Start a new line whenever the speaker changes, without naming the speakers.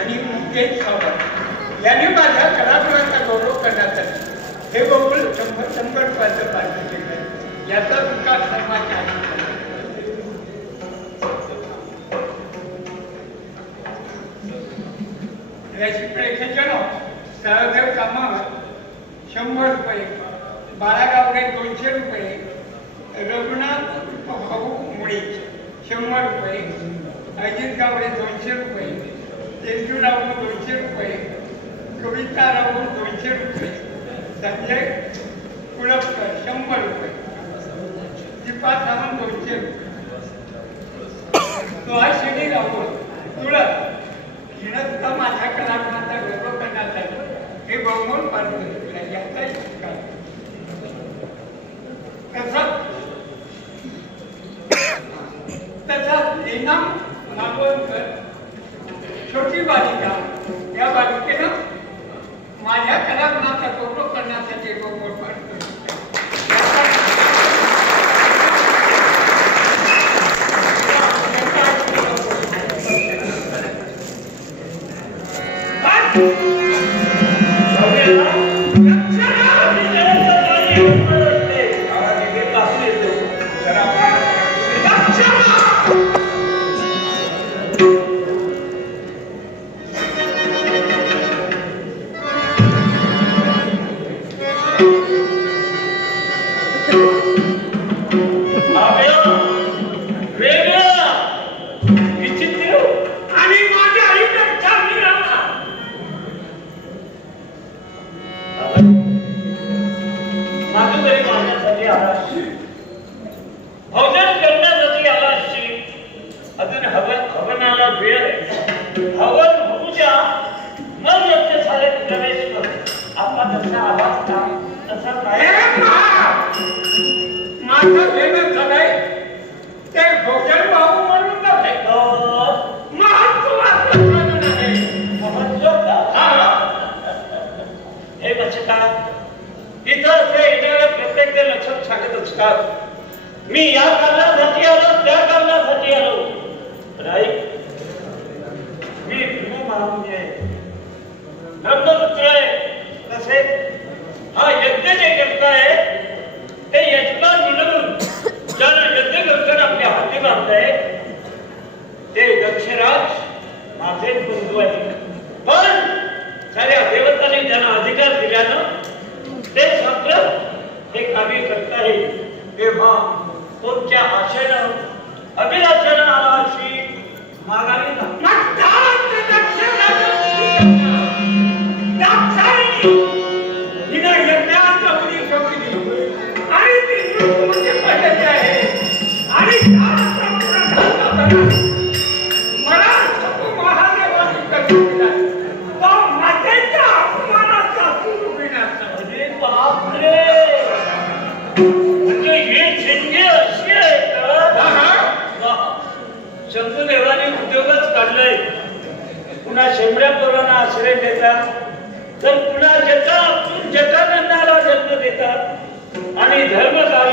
आणि मुकेश सावंत यांनी माझ्या कलागुणांचा गौरव करण्यासाठी हे गोकुळ शंभर शंभर रुपयाचं पारितोषिक दिलं. याचा विकास सर्वांच्या आहे झाला. रेसिप्रेशनचं सहदेव कामावर शंभर रुपये बाळागावडे दोनशे रुपये रघुनाथ भाऊ मुळे शंभर रुपये अजित गावडे दोनशे रुपये तेजूराव दोनशे रुपये कविता राव दोनशे रुपये संजय कुळपकर शंभर रुपये दीपा सावंत दोनशे रुपये सुहासिनी राहुल तुळस हिनं माझ्या कलागुणाचा गौरव करण्यासाठी हे बहुमोल पारितोषिक दिलं. याचाही
आणि
आपला जसा आवाज का तसा
माझं वेगळं झालंय ते भोजन भाऊ म्हणून
हे बचका इथं येणाऱ्या प्रत्येक ते लक्षात सांगत असतात. मी या कारणासाठी आलो त्या त्यांना अधिकार दिल्यानं ते मात्र हे कार्य करता येईल तेव्हा तुमच्या आशेनं अभिलाषेनं आला अशी मागावी जा. म्हणजे हे अशी आहेत. शंभूदेवाने उद्योगच काढलाय. पुन्हा शेंबड्या पोरांना आश्रय देतात. तर पुन्हा जटा आपण जटानंदाला जन्म देतात. आणि धर्म कार्य